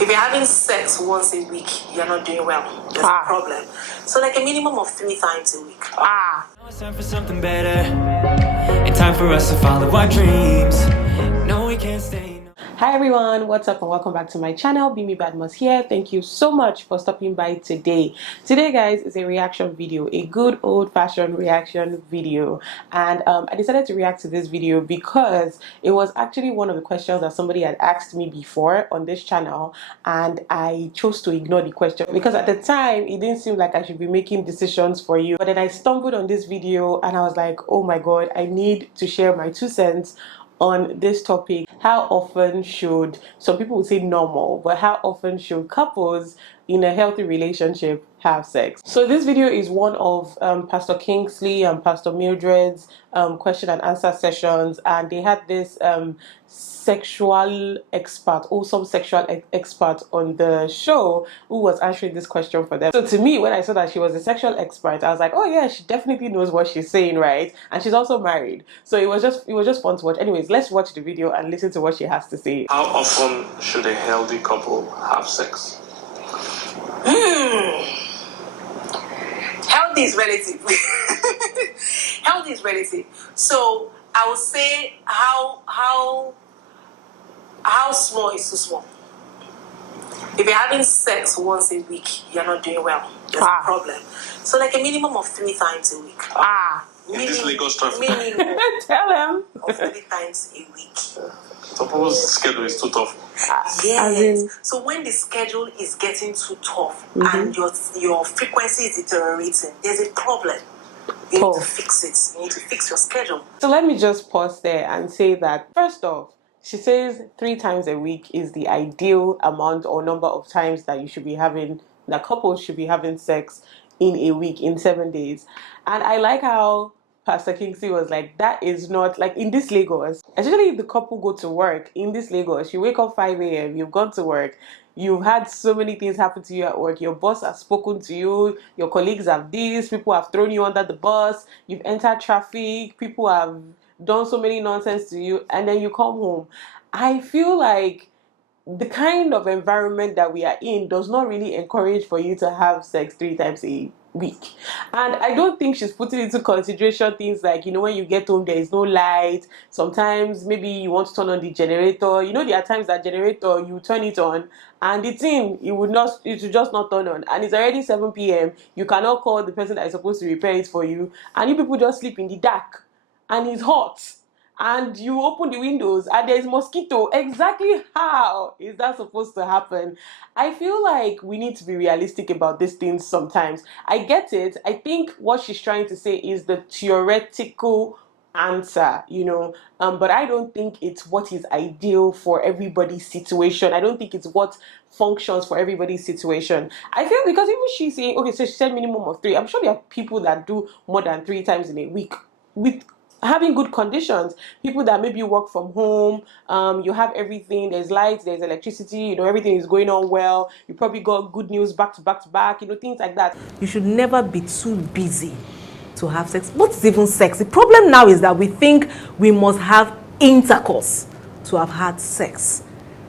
If you're having sex once a week, you're not doing well. There's a problem. So like a minimum of 3 times a week. It's time for something better, and time for us to follow our dreams. No, we can't stay. Hi everyone, what's up and welcome back to my channel. Bemi Badmus here. Thank you so much for stopping by today. Today guys is a reaction video, a good old-fashioned reaction video, and I decided to react to this video because it was actually one of the questions that somebody had asked me before on this channel, and I chose to ignore the question because at the time it didn't seem like I should be making decisions for you. But then I stumbled on this video and I was like, oh my god, I need to share my 2 cents on this topic. How often should, some people would say normal, but how often should couples in a healthy relationship have sex? So this video is one of Pastor Kingsley and Pastor Mildred's question and answer sessions, and they had this sexual expert, awesome sexual expert on the show who was answering this question for them. So to me, when I saw that she was a sexual expert, I was like, oh yeah, she definitely knows what she's saying, right? And she's also married, so it was just fun to watch. Anyways, let's watch the video and listen to what she has to say. How often should a healthy couple have sex? Healthy is relative. Healthy is relative. So I would say how small is too small. If you're having sex once a week, you're not doing well. There's a problem. So like a minimum of 3 times a week. In this Lagos traffic. Minimum Tell him. of 3 times a week. Some people's schedule is too tough. Yes. So when the schedule is getting too tough and your frequency is deteriorating, there's a problem. You need to fix it. You need to fix your schedule. So let me just pause there and say that first off, she says 3 times a week is the ideal amount or number of times that you should be having, that couples should be having sex in a week, in 7 days. And I like how Pastor Kingsley was like, that is not, like in this Lagos, especially if the couple go to work in this Lagos, you wake up 5 a.m., you've gone to work, you've had so many things happen to you at work, your boss has spoken to you, your colleagues have this, people have thrown you under the bus, you've entered traffic, people have done so many nonsense to you, and then you come home. I feel like the kind of environment that we are in does not really encourage for you to have sex 3 times a week. And I don't think she's putting into consideration things like, you know, when you get home there is no light, sometimes maybe you want to turn on the generator, you know, there are times that generator you turn it on and the thing it would just not turn on, and it's already 7 p.m. you cannot call the person that is supposed to repair it for you, and you people just sleep in the dark and it's hot and you open the windows and there's mosquito. Exactly how is that supposed to happen? I feel like we need to be realistic about these things sometimes. I get it. I think what she's trying to say is the theoretical answer, you know, but I don't think it's what is ideal for everybody's situation. I don't think it's what functions for everybody's situation. I feel because even she's saying, okay, so she said minimum of 3. I'm sure there are people that do more than 3 times in a week with having good conditions. People that maybe work from home, you have everything, there's lights, there's electricity, you know, everything is going on well, you probably got good news back to back to back, you know, things like that. You should never be too busy to have sex. What is even sex? The problem now is that we think we must have intercourse to have had sex.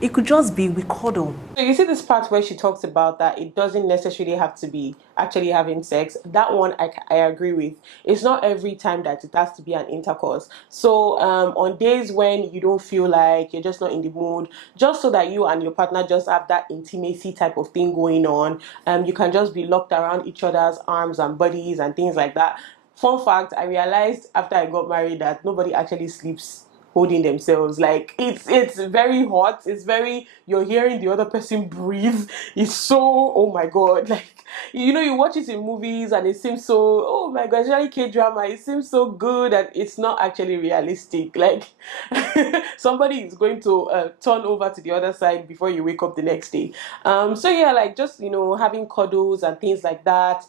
It could just be we cuddle. So you see this part where she talks about that it doesn't necessarily have to be actually having sex. That one I agree with. It's not every time that it has to be an intercourse. So on days when you don't feel like, you're just not in the mood, just so that you and your partner just have that intimacy type of thing going on, you can just be locked around each other's arms and bodies and things like that. Fun fact, I realized after I got married that nobody actually sleeps holding themselves. Like it's very hot, it's very, you're hearing the other person breathe. It's so, oh my god, like, you know, you watch it in movies and it seems so, oh my god, especially K-drama, it seems so good and it's not actually realistic. Like somebody is going to turn over to the other side before you wake up the next day. So yeah, like just, you know, having cuddles and things like that.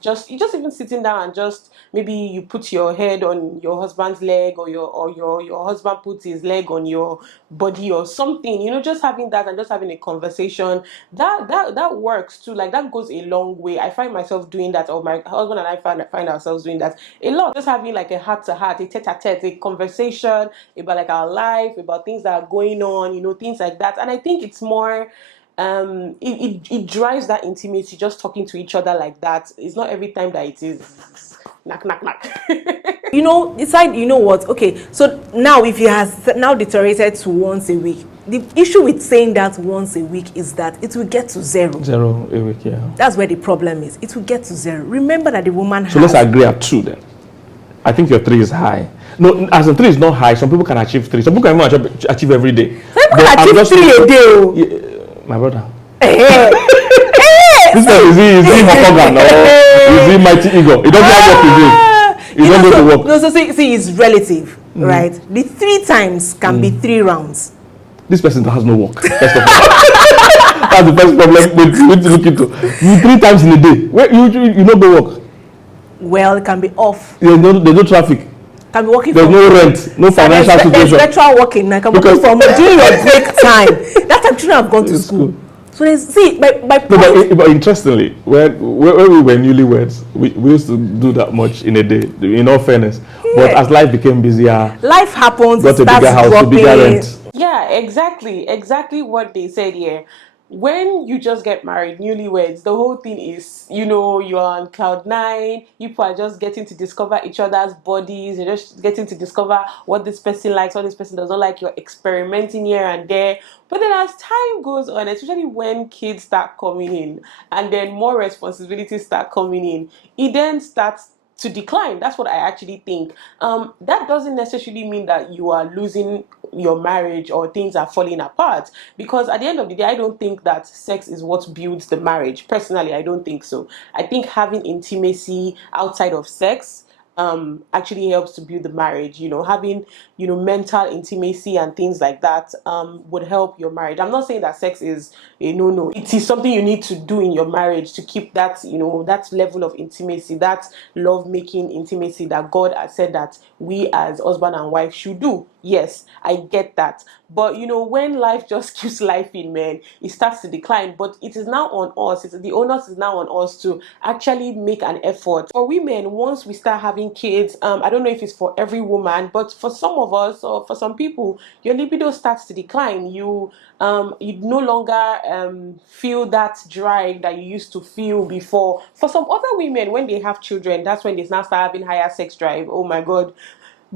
Just even sitting down and just maybe you put your head on your husband's leg or your your husband puts his leg on your body or something, just having that and just having a conversation, that works too. Like, that goes a long way. I find myself doing that, or my husband and I find ourselves doing that a lot. Just having like a heart to heart, a tete-a-tete, a conversation about like our life, about things that are going on, things like that. And I think it's more it drives that intimacy, just talking to each other like that. It's not every time that it is knock knock knock. What? Okay, so now if he has now deteriorated to once a week, the issue with saying that once a week is that it will get to zero. 0 a week, yeah. That's where the problem is. It will get to zero. Remember that the woman So let's agree at 2 then. I think your 3 is high. No, as in 3 is not high. Some people can achieve 3. Some people can even achieve every day. Some people can achieve 3 a day. Yeah, my brother. This guy, is he Hokogan or is he Mighty Eagle? He doesn't have work to do. He doesn't go to work. No, so see, it's relative, right? The 3 times can be 3 rounds. This person has no work. First of all. That's the first problem we need to look into. You 3 times in a day. Where you don't go work. Well, it can be off. There's no traffic. Can be working. There's no rent, no financial situation. There's virtual working. I can work from during your break time. That time children have gone to school. So my point. But interestingly, when we were newlyweds, we used to do that much in a day. In all fairness, but as life became busier, life happens. Got a bigger house, a bigger rent. Yeah, exactly what they said here. When you just get married, newlyweds, the whole thing is, you're on cloud 9. People are just getting to discover each other's bodies. You're just getting to discover what this person likes, what this person does not like. You're experimenting here and there. But then as time goes on, especially when kids start coming in and then more responsibilities start coming in, it then starts to decline. That's what I actually think. That doesn't necessarily mean that you are losing your marriage or things are falling apart, because at the end of the day, I don't think that sex is what builds the marriage. Personally, I don't think so. I think having intimacy outside of sex actually helps to build the marriage. Having mental intimacy and things like that would help your marriage. I'm not saying that sex is a no. It is something you need to do in your marriage to keep that that level of intimacy, that love making intimacy that God has said that we as husband and wife should do. Yes, I get that. But when life just keeps life in, man, it starts to decline. But it is now on us. The onus is now on us to actually make an effort. For women, once we start having kids, I don't know if it's for every woman, but for some of us or for some people, your libido starts to decline. You no longer feel that drive that you used to feel before. For some other women, when they have children, that's when they now start having higher sex drive. Oh my God.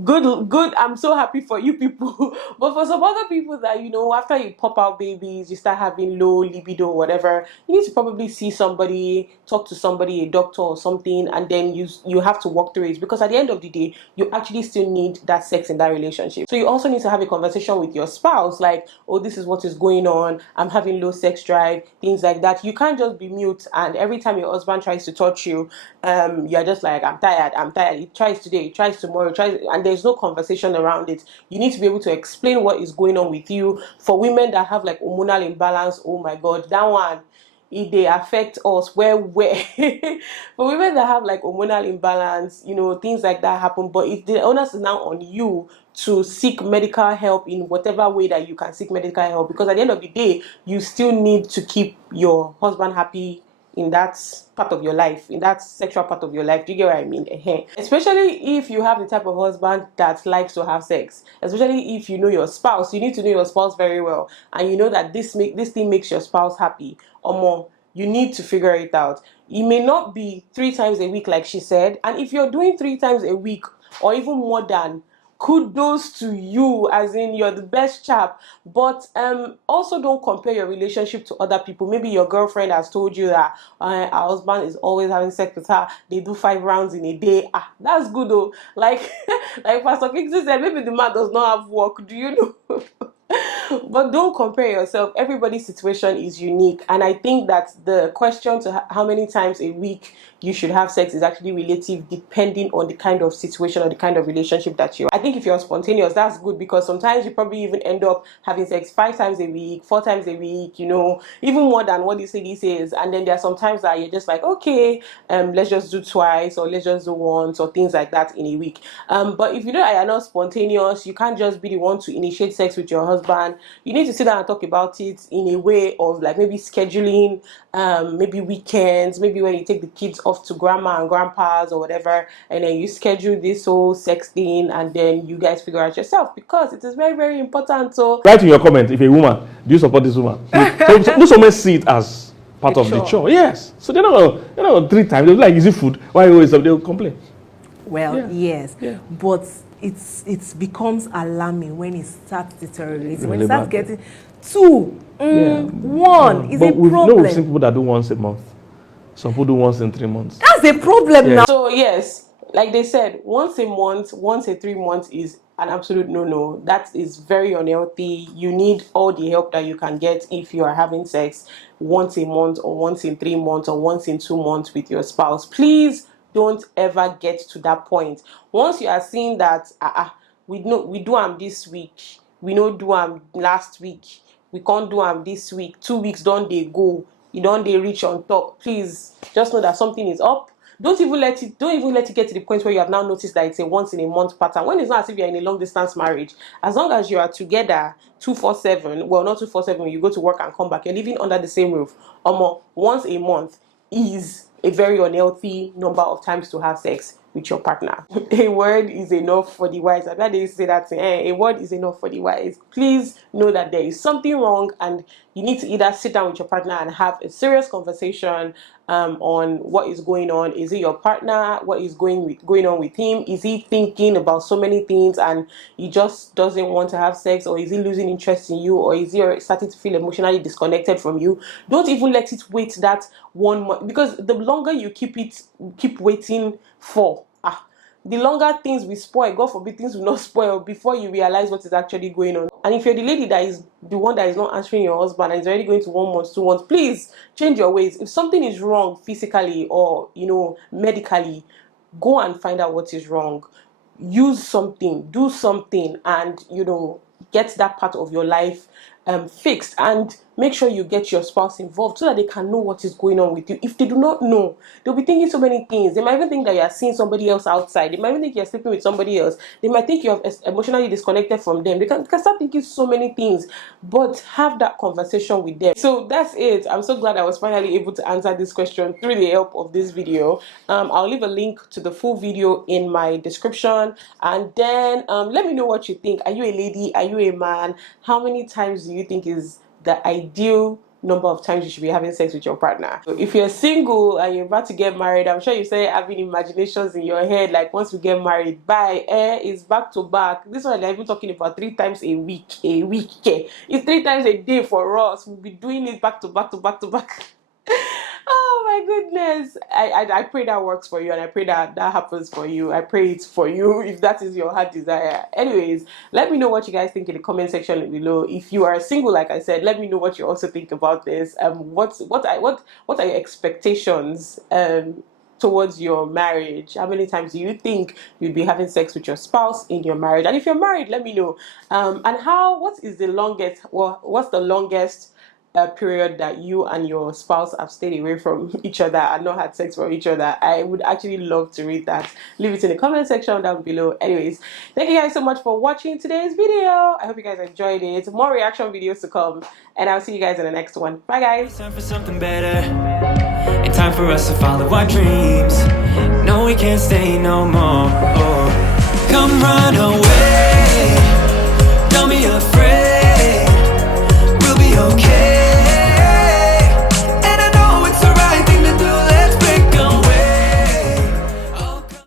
Good, I'm so happy for you people. But for some other people that after you pop out babies, you start having low libido or whatever, you need to probably see somebody, talk to somebody, a doctor or something, and then you have to walk through it, because at the end of the day, you actually still need that sex in that relationship. So you also need to have a conversation with your spouse, like, oh, this is what is going on, I'm having low sex drive, things like that. You can't just be mute and every time your husband tries to touch you, you're just like, I'm tired. He tries today, he tries tomorrow, and there's no conversation around it. You need to be able to explain what is going on with you. For women that have like hormonal imbalance, oh my God, that one, if they affect us where for women that have like hormonal imbalance, things like that happen. But if the onus is now on you to seek medical help in whatever way that you can seek medical help, because at the end of the day, you still need to keep your husband happy in that part of your life, in that sexual part of your life. Do you get what I mean? Especially if you have the type of husband that likes to have sex, especially if you know your spouse. You need to know your spouse very well, and you know that this thing makes your spouse happy or more. You need to figure it out. It may not be 3 times a week like she said, and if you're doing 3 times a week or even more than, kudos to you, as in you're the best chap. But also don't compare your relationship to other people. Maybe your girlfriend has told you that her husband is always having sex with her, they do 5 rounds in a day. That's good though. Like Pastor Kingsley said, maybe the man does not have work. Do you know? But don't compare yourself. Everybody's situation is unique, and I think that the question to how many times a week you should have sex is actually relative, depending on the kind of situation or the kind of relationship that you're. I think if you're spontaneous, that's good, because sometimes you probably even end up having sex 5 times a week, 4 times a week, you know, even more than what this lady says. And then there are some times that you're just like, okay, let's just do twice, or let's just do once, or things like that in a week. But if you know you're not spontaneous, you can't just be the one to initiate sex with your husband. You need to sit down and talk about it in a way of like maybe scheduling, maybe weekends, maybe when you take the kids off to grandma and grandpa's or whatever, and then you schedule this whole sex thing, and then you guys figure out yourself, because it is very, very important. So Write in your comment if you're a woman, do you support this woman? So some see it as part of the chore. Yes. So they're not gonna 3 times. They'll be like, is it food? Why always they'll complain? Well, yes. Yeah. But it becomes alarming when it starts deteriorating. When Really it starts bad. getting 2, 1 is But a we've problem. seen people that do once a month. Some people do once in 3 months. That's a problem now. So yes, like they said, once a month, once a 3 months is an absolute no-no. That is very unhealthy. You need all the help that you can get if you are having sex once a month, or once in 3 months, or once in 2 months with your spouse. Please don't ever get to that point. Once you are seeing that we do am this week, we no do am last week, we can't do am this week, 2 weeks don't they go, you don't they reach on top, please just know that something is up. Don't even let it get to the point where you have now noticed that it's a once in a month pattern, when it's not as if you're in a long distance marriage. As long as you are together 247, well, not 247, you go to work and come back, you're living under the same roof, once a month is a very unhealthy number of times to have sex with your partner. A word is enough for the wise. I'm glad they say that. A word is enough for the wise. Please know that there is something wrong, and you need to either sit down with your partner and have a serious conversation on what is going on. Is it your partner? What is going on with him? Is he thinking about so many things and he just doesn't want to have sex, or is he losing interest in you, or is he starting to feel emotionally disconnected from you? Don't even let it wait that 1 month, because the longer you keep waiting for, the longer things will spoil. God forbid things will not spoil before you realize what is actually going on. And if you're the lady that is the one that is not answering your husband and is already going to 1 month, 2 months, please change your ways. If something is wrong physically or medically, go and find out what is wrong. Use something, do something, and get that part of your life fixed, and make sure you get your spouse involved so that they can know what is going on with you. If they do not know, they'll be thinking so many things. They might even think that you are seeing somebody else outside. They might even think you're sleeping with somebody else. They might think you're emotionally disconnected from them. They can start thinking so many things. But have that conversation with them. So that's it. I'm so glad I was finally able to answer this question through the help of this video. I'll leave a link to the full video in my description, and then let me know what you think. Are you a lady? Are you a man? How many times do you think is the ideal number of times you should be having sex with your partner? So if you're single and you're about to get married, I'm sure you say having imaginations in your head like, once we get married, bye, it's back to back. This one they're even talking about 3 times a week. It's 3 times a day for us. We'll be doing it back to back to back to back. Oh my goodness. I pray that works for you, and I pray that happens for you. I pray it's for you if that is your heart desire. Anyways, let me know what you guys think in the comment section below. If you are single, like I said, let me know what you also think about this. What are your expectations towards your marriage? How many times do you think you'd be having sex with your spouse in your marriage? And if you're married, let me know. And what's the longest period that you and your spouse have stayed away from each other and not had sex for each other? I would actually love to read that. Leave it in the comment section down below. Anyways, thank you guys so much for watching today's video. I hope you guys enjoyed it. More reaction videos to come, and I'll see you guys in the next one. Bye guys. Time for something better, and time for us to follow our dreams. No, we can't stay no more.